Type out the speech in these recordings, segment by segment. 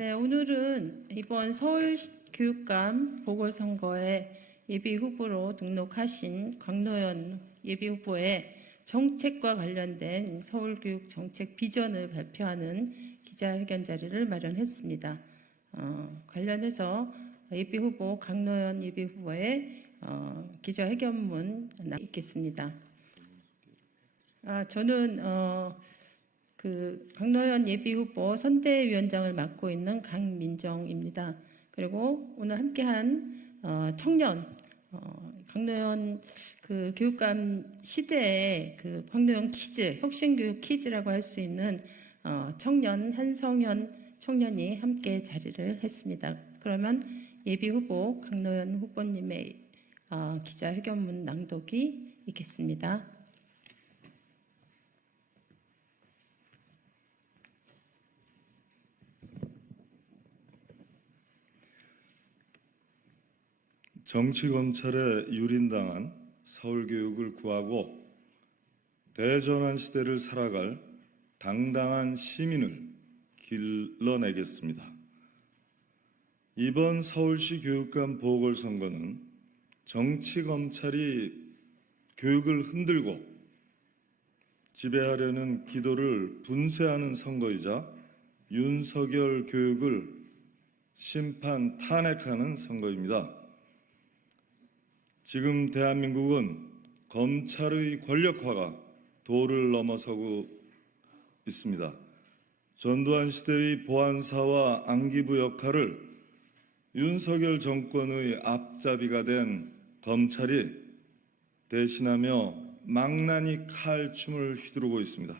네, 오늘은 이번 서울교육감 보궐선거에 예비후보로 등록하신 강노현 예비후보의 정책과 관련된 서울교육 정책 비전을 발표하는 기자회견 자리를 마련했습니다. 관련해서 예비후보 강노현 예비후보의 기자회견문 있겠습니다. 저는 강노현 예비후보 선대위원장을 맡고 있는 강민정입니다. 그리고 오늘 함께한 청년 강노현 교육감 시대의 강노현 키즈, 혁신교육 키즈라고 할 수 있는 청년 한성현 청년이 함께 자리를 했습니다. 그러면 예비후보 강노현 후보님의 기자회견문 낭독이 있겠습니다. 정치검찰에 유린당한 서울교육을 구하고 대전환 시대를 살아갈 당당한 시민을 길러내겠습니다. 이번 서울시 교육감 보궐선거는 정치검찰이 교육을 흔들고 지배하려는 기도를 분쇄하는 선거이자 윤석열 교육을 심판 탄핵하는 선거입니다. 지금 대한민국은 검찰의 권력화가 도를 넘어서고 있습니다. 전두환 시대의 보안사와 안기부 역할을 윤석열 정권의 앞잡이가 된 검찰이 대신하며 망나니 칼춤을 휘두르고 있습니다.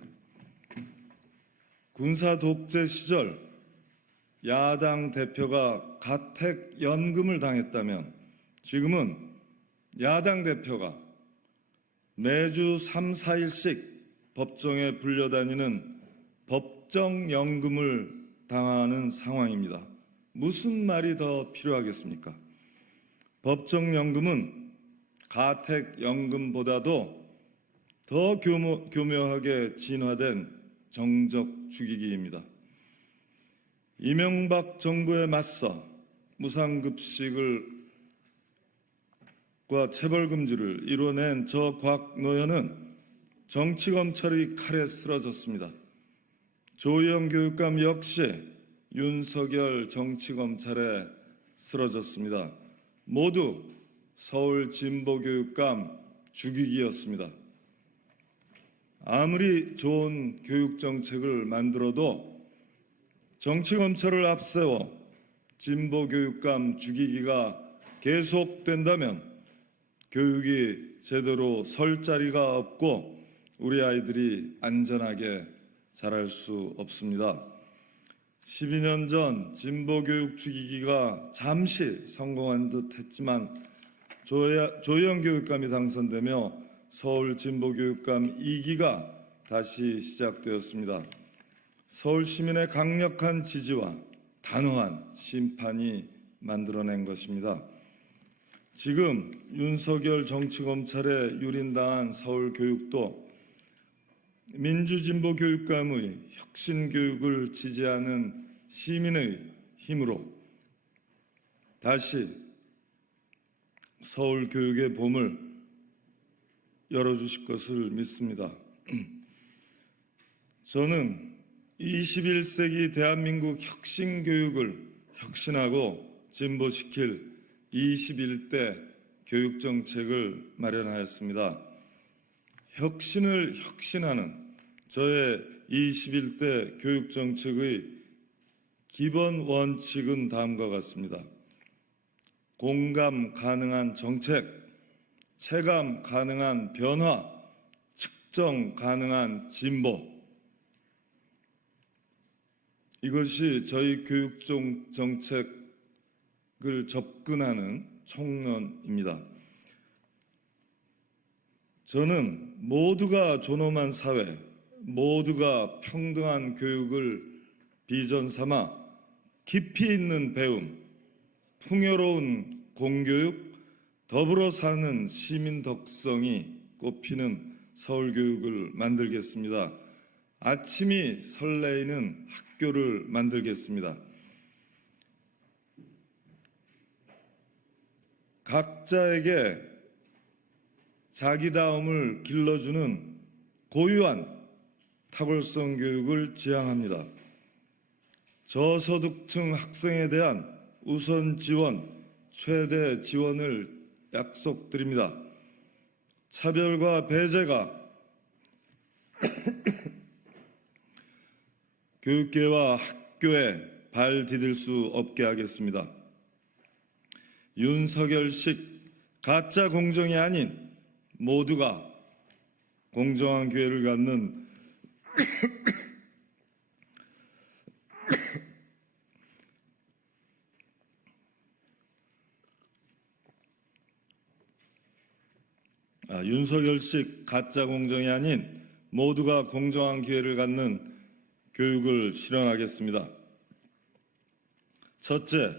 군사 독재 시절 야당 대표가 가택연금을 당했다면 지금은 야당 대표가 매주 3, 4일씩 법정에 불려다니는 법정연금을 당하는 상황입니다. 무슨 말이 더 필요하겠습니까? 법정연금은 가택연금보다도 더 교묘하게 진화된 정적 죽이기입니다. 이명박 정부에 맞서 무상급식을 체벌금지를 이뤄낸 저 곽노현은 정치검찰의 칼에 쓰러졌습니다. 조희영 교육감 역시 윤석열 정치검찰에 쓰러졌습니다. 모두 서울 진보교육감 죽이기였습니다. 아무리 좋은 교육정책을 만들어도 정치검찰을 앞세워 진보교육감 죽이기가 계속된다면 교육이 제대로 설 자리가 없고 우리 아이들이 안전하게 자랄 수 없습니다. 12년 전 진보교육 죽이기가 잠시 성공한 듯 했지만 조희영 교육감이 당선되며 서울 진보교육감 2기가 다시 시작되었습니다. 서울 시민의 강력한 지지와 단호한 심판이 만들어낸 것입니다. 지금 윤석열 정치검찰에 유린당한 서울교육도 민주진보 교육감의 혁신교육을 지지하는 시민의 힘으로 다시 서울교육의 봄을 열어주실 것을 믿습니다. 저는 21세기 대한민국 혁신교육을 혁신하고 진보시킬 21대 교육정책을 마련하였습니다. 혁신을 혁신하는 저의 21대 교육정책의 기본 원칙은 다음과 같습니다. 공감 가능한 정책, 체감 가능한 변화, 측정 가능한 진보. 이것이 저희 교육정책을 접근하는 총론입니다. 저는 모두가 존엄한 사회, 모두가 평등한 교육을 비전 삼아 깊이 있는 배움, 풍요로운 공교육, 더불어 사는 시민 덕성이 꽃피는 서울교육을 만들겠습니다. 아침이 설레이는 학교를 만들겠습니다. 각자에게 자기다움을 길러주는 고유한 탁월성 교육을 지향합니다. 저소득층 학생에 대한 우선 지원, 최대 지원을 약속드립니다. 차별과 배제가 교육계와 학교에 발 디딜 수 없게 하겠습니다. 윤석열식 가짜 공정이 아닌 모두가 공정한 기회를 갖는 윤석열식 가짜 공정이 아닌 모두가 공정한 기회를 갖는 교육을 실현하겠습니다. 첫째,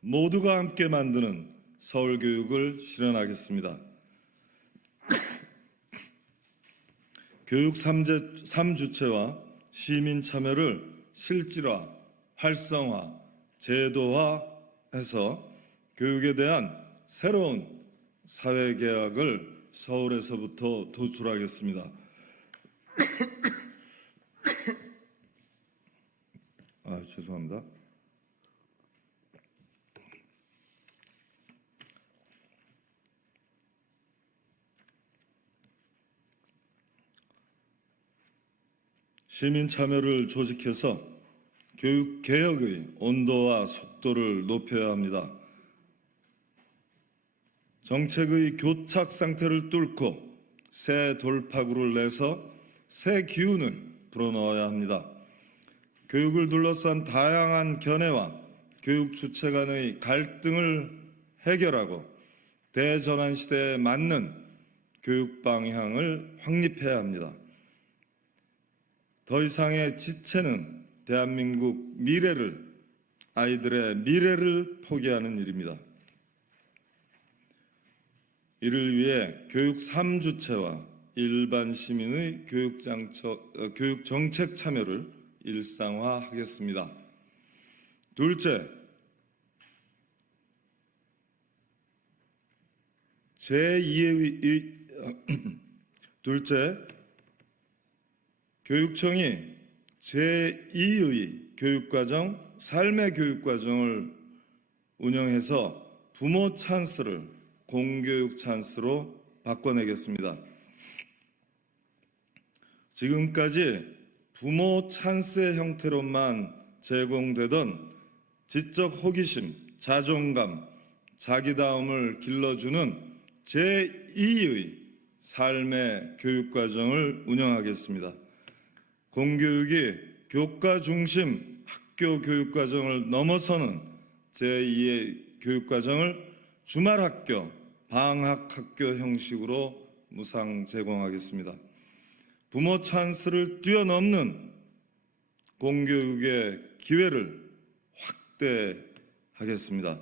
모두가 함께 만드는 서울교육을 실현하겠습니다. 교육 3주체와 시민 참여를 실질화, 활성화, 제도화해서 교육에 대한 새로운 사회계약을 서울에서부터 도출하겠습니다. 죄송합니다. 시민 참여를 조직해서 교육 개혁의 온도와 속도를 높여야 합니다. 정책의 교착 상태를 뚫고 새 돌파구를 내서 새 기운을 불어넣어야 합니다. 교육을 둘러싼 다양한 견해와 교육 주체 간의 갈등을 해결하고 대전환 시대에 맞는 교육 방향을 확립해야 합니다. 더 이상의 지체는 대한민국 아이들의 미래를 포기하는 일입니다. 이를 위해 교육 3주체와 일반 시민의 교육 정책 참여를 일상화하겠습니다. 둘째, 교육청이 제2의 교육과정, 삶의 교육과정을 운영해서 부모 찬스를 공교육 찬스로 바꿔내겠습니다. 지금까지 부모 찬스의 형태로만 제공되던 지적 호기심, 자존감, 자기다움을 길러주는 제2의 삶의 교육과정을 운영하겠습니다. 공교육이 교과 중심 학교 교육과정을 넘어서는 제2의 교육과정을 주말학교, 방학학교 형식으로 무상 제공하겠습니다. 부모 찬스를 뛰어넘는 공교육의 기회를 확대하겠습니다.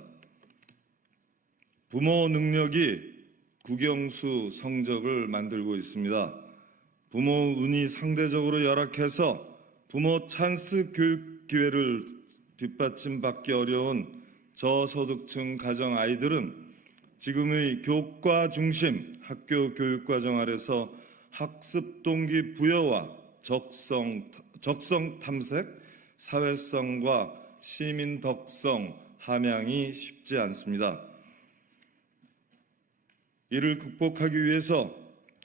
부모 능력이 국영수 성적을 만들고 있습니다. 부모 운이 상대적으로 열악해서 부모 찬스 교육 기회를 뒷받침받기 어려운 저소득층 가정 아이들은 지금의 교과 중심 학교 교육과정 아래서 학습 동기 부여와 적성 탐색, 사회성과 시민 덕성 함양이 쉽지 않습니다. 이를 극복하기 위해서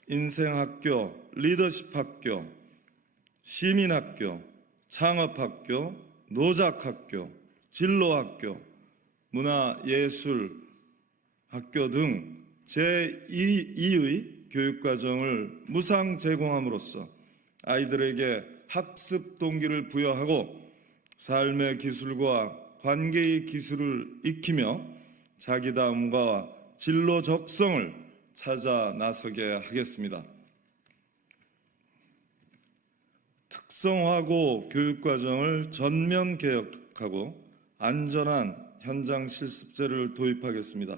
인생학교, 리더십학교, 시민학교, 창업학교, 노작학교, 진로학교, 문화예술학교 등 제2의 교육과정을 무상 제공함으로써 아이들에게 학습 동기를 부여하고 삶의 기술과 관계의 기술을 익히며 자기다움과 진로 적성을 찾아 나서게 하겠습니다. 특성화고 교육과정을 전면 개혁하고 안전한 현장 실습제를 도입하겠습니다.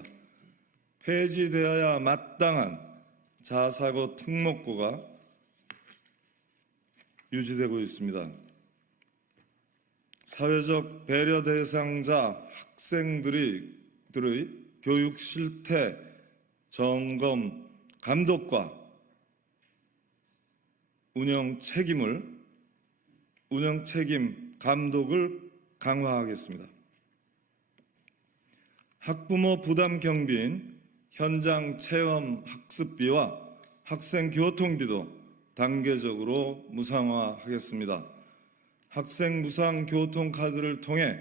폐지되어야 마땅한 자사고 특목고가 유지되고 있습니다. 사회적 배려 대상자 학생들의 교육 실태 점검 감독과 운영 책임 감독을 강화하겠습니다. 학부모 부담 경비인 현장 체험 학습비와 학생 교통비도 단계적으로 무상화하겠습니다. 학생 무상 교통카드를 통해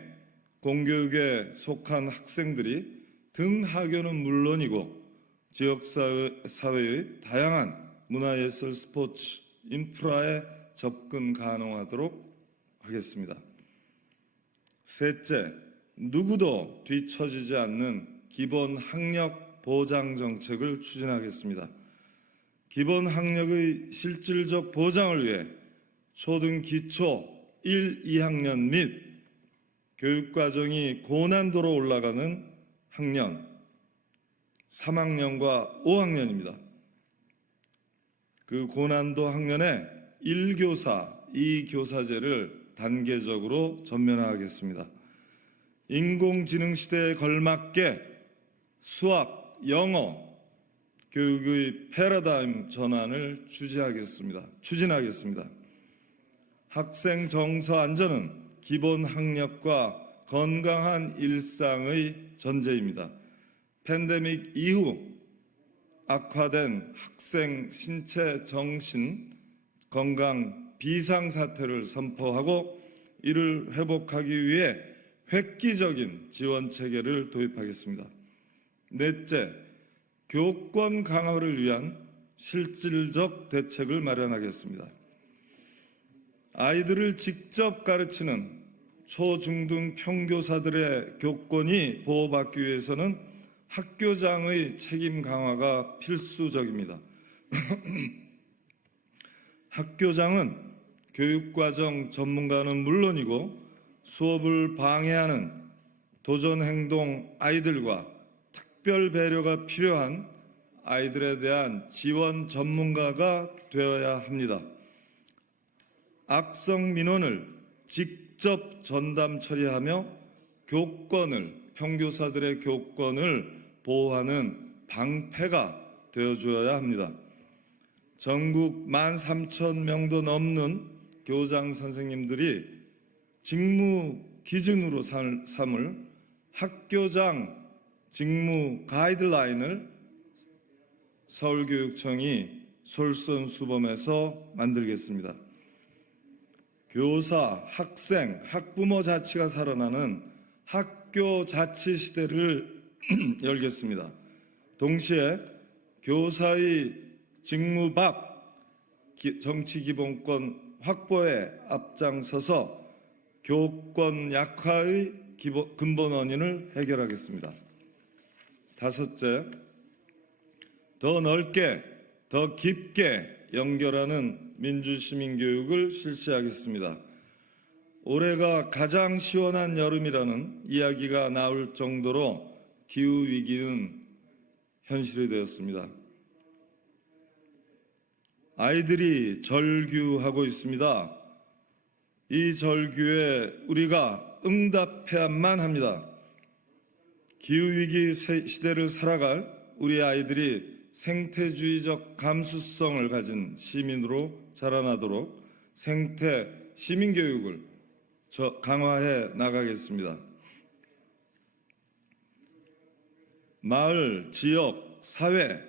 공교육에 속한 학생들이 등하교는 물론이고 지역사회의 다양한 문화예술 스포츠 인프라에 접근 가능하도록 하겠습니다. 셋째, 누구도 뒤처지지 않는 기본 학력 보장 정책을 추진하겠습니다. 기본 학력의 실질적 보장을 위해 초등 기초 1, 2학년 및 교육과정이 고난도로 올라가는 학년 3학년과 5학년입니다. 그 고난도 학년에 1교사, 2교사제를 단계적으로 전면화하겠습니다. 인공지능 시대에 걸맞게 수학, 영어, 교육의 패러다임 전환을 추진하겠습니다. 학생 정서 안전은 기본 학력과 건강한 일상의 전제입니다. 팬데믹 이후 악화된 학생 신체 정신 건강 비상사태를 선포하고 이를 회복하기 위해 획기적인 지원 체계를 도입하겠습니다. 넷째, 교권 강화를 위한 실질적 대책을 마련하겠습니다. 아이들을 직접 가르치는 초중등 평교사들의 교권이 보호받기 위해서는 학교장의 책임 강화가 필수적입니다. 학교장은 교육과정 전문가는 물론이고 수업을 방해하는 도전행동 아이들과 특별 배려가 필요한 아이들에 대한 지원 전문가가 되어야 합니다. 악성 민원을 직접 전담 처리하며 평교사들의 교권을 보호하는 방패가 되어주어야 합니다. 전국 13,000명도 넘는 교장 선생님들이 직무 기준으로 삼을 학교장 직무 가이드라인을 서울교육청이 솔선수범해서 만들겠습니다. 교사, 학생, 학부모 자치가 살아나는 학교 자치 시대를 열겠습니다. 동시에 교사의 직무 밖 정치기본권 확보에 앞장서서 교권 약화의 근본 원인을 해결하겠습니다. 다섯째, 더 넓게, 더 깊게 연결하는 민주시민교육을 실시하겠습니다. 올해가 가장 시원한 여름이라는 이야기가 나올 정도로 기후위기는 현실이 되었습니다. 아이들이 절규하고 있습니다. 이 절규에 우리가 응답해야만 합니다. 기후위기 시대를 살아갈 우리 아이들이 생태주의적 감수성을 가진 시민으로 자라나도록 생태 시민교육을 강화해 나가겠습니다. 마을, 지역, 사회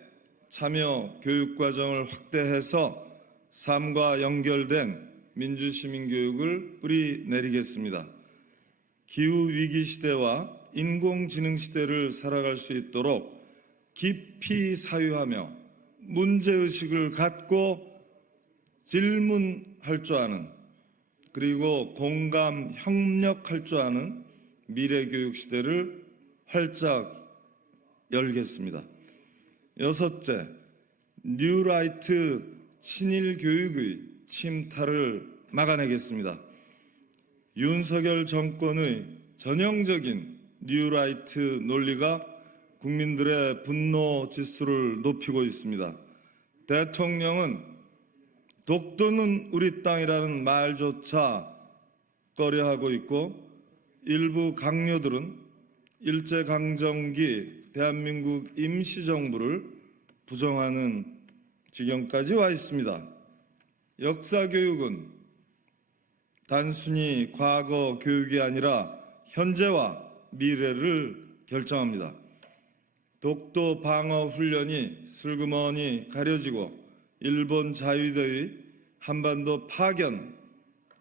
참여 교육과정을 확대해서 삶과 연결된 민주시민교육을 뿌리내리겠습니다. 기후위기 시대와 인공지능 시대를 살아갈 수 있도록 깊이 사유하며 문제의식을 갖고 질문할 줄 아는 그리고 공감, 협력할 줄 아는 미래교육 시대를 활짝 열겠습니다. 여섯째, 뉴라이트 친일 교육의 침탈을 막아내겠습니다. 윤석열 정권의 전형적인 뉴라이트 논리가 국민들의 분노 지수를 높이고 있습니다. 대통령은 독도는 우리 땅이라는 말조차 꺼려하고 있고 일부 강요들은 일제강점기 대한민국 임시정부를 부정하는 지경까지 와 있습니다. 역사교육은 단순히 과거 교육이 아니라 현재와 미래를 결정합니다. 독도 방어 훈련이 슬그머니 가려지고 일본 자위대의 한반도 파견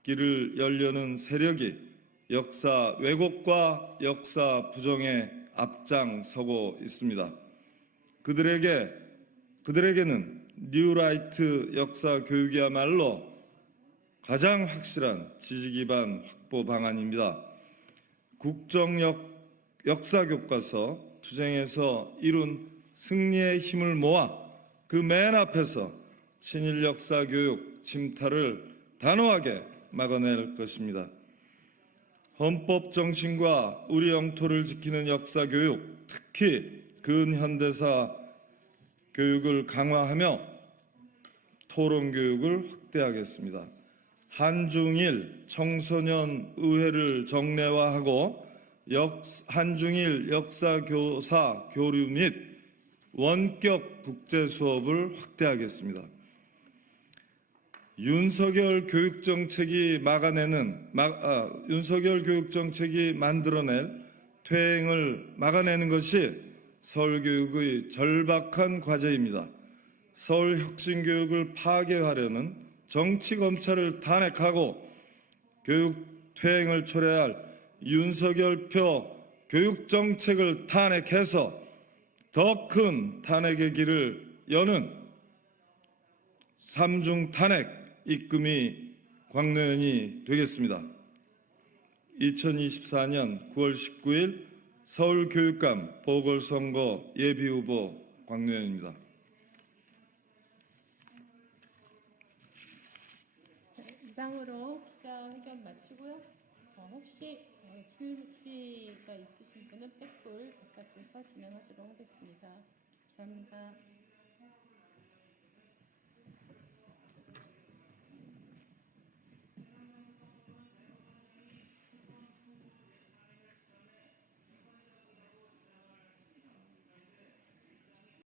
길을 열려는 세력이 역사 왜곡과 역사 부정에 앞장서고 있습니다. 그들에게는 뉴라이트 역사 교육이야말로 가장 확실한 지식 기반 확보 방안입니다. 역사 교과서 투쟁에서 이룬 승리의 힘을 모아 그 맨 앞에서 친일 역사 교육 침탈을 단호하게 막아낼 것입니다. 헌법 정신과 우리 영토를 지키는 역사 교육, 특히 근현대사 교육을 강화하며 토론 교육을 확대하겠습니다. 한중일 청소년 의회를 정례화하고 한중일 역사교사 교류 및 원격 국제 수업을 확대하겠습니다. 윤석열 교육정책이 만들어낼 퇴행을 막아내는 것이 서울교육의 절박한 과제입니다. 서울 혁신교육을 파괴하려는 정치검찰을 탄핵하고 교육 퇴행을 초래할 윤석열표 교육정책을 탄핵해서 더 큰 탄핵의 길을 여는 삼중 탄핵 입금이 광노연이 되겠습니다. 2024년 9월 19일 서울교육감 보궐선거 예비후보 광노연입니다. 이상으로 기자회견 마치고요. 혹시 질의가 있으신 분은 백돌 바깥에서 진행하도록 하겠습니다. 감사합니다.